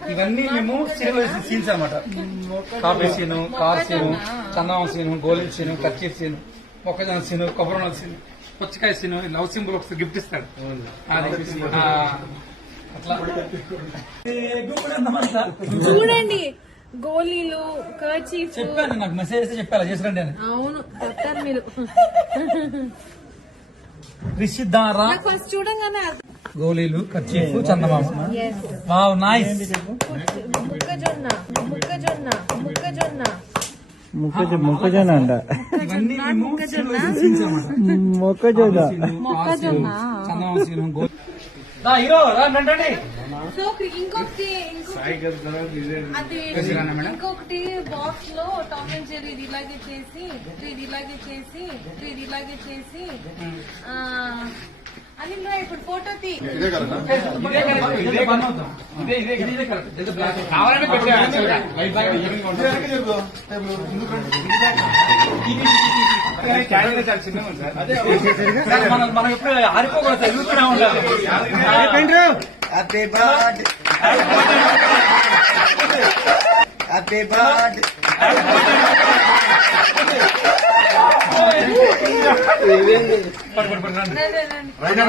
ఇవన్నీ మేము cinema scenes అనమాట. కాఫీ సీను, కార్ సీను, చందనం సీను, గోళీల సీను, కర్చీఫ్ సీను, మొక్కజొన్న సీను, కొబ్బరి సీను, పుచ్చకాయ సీను, లవ్ సింబల్ ఒకసారి గిఫ్ట్ ఇస్తాడు. అట్లా చూడండి. గోళీలు, కర్చీఫ్ చెప్పాను, నాకు మెసేజ్ చెప్పాను చేసిరండి అని. అవును చెప్తారు మీరు. రిషిదారా ఫస్ట్ చూడంగానే గోళీలు, కర్చీఫ్, చందమామ. Wow nice. మొక్కజొన్న మొక్కజొన్న మొక్కజొన్న మొక్కజొన్న అంట. ఇవన్నీ మేము సినిమా సీన్స్ అనమాట. మొక్కజొన్న చందమామ సీను, హీరో రండి. సో ఇంకొకటి బాక్స్ లో టామ్ అండ్ జెర్రీ ఇలాగే చేసి అని ఇప్పుడు ఫోటో తీ. మనం ఎప్పుడు ఆరిపోకూడదు, ఎదుగుతూనే ఉండాలి. Happy birthday happy birthday.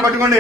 పట్టుకోండి.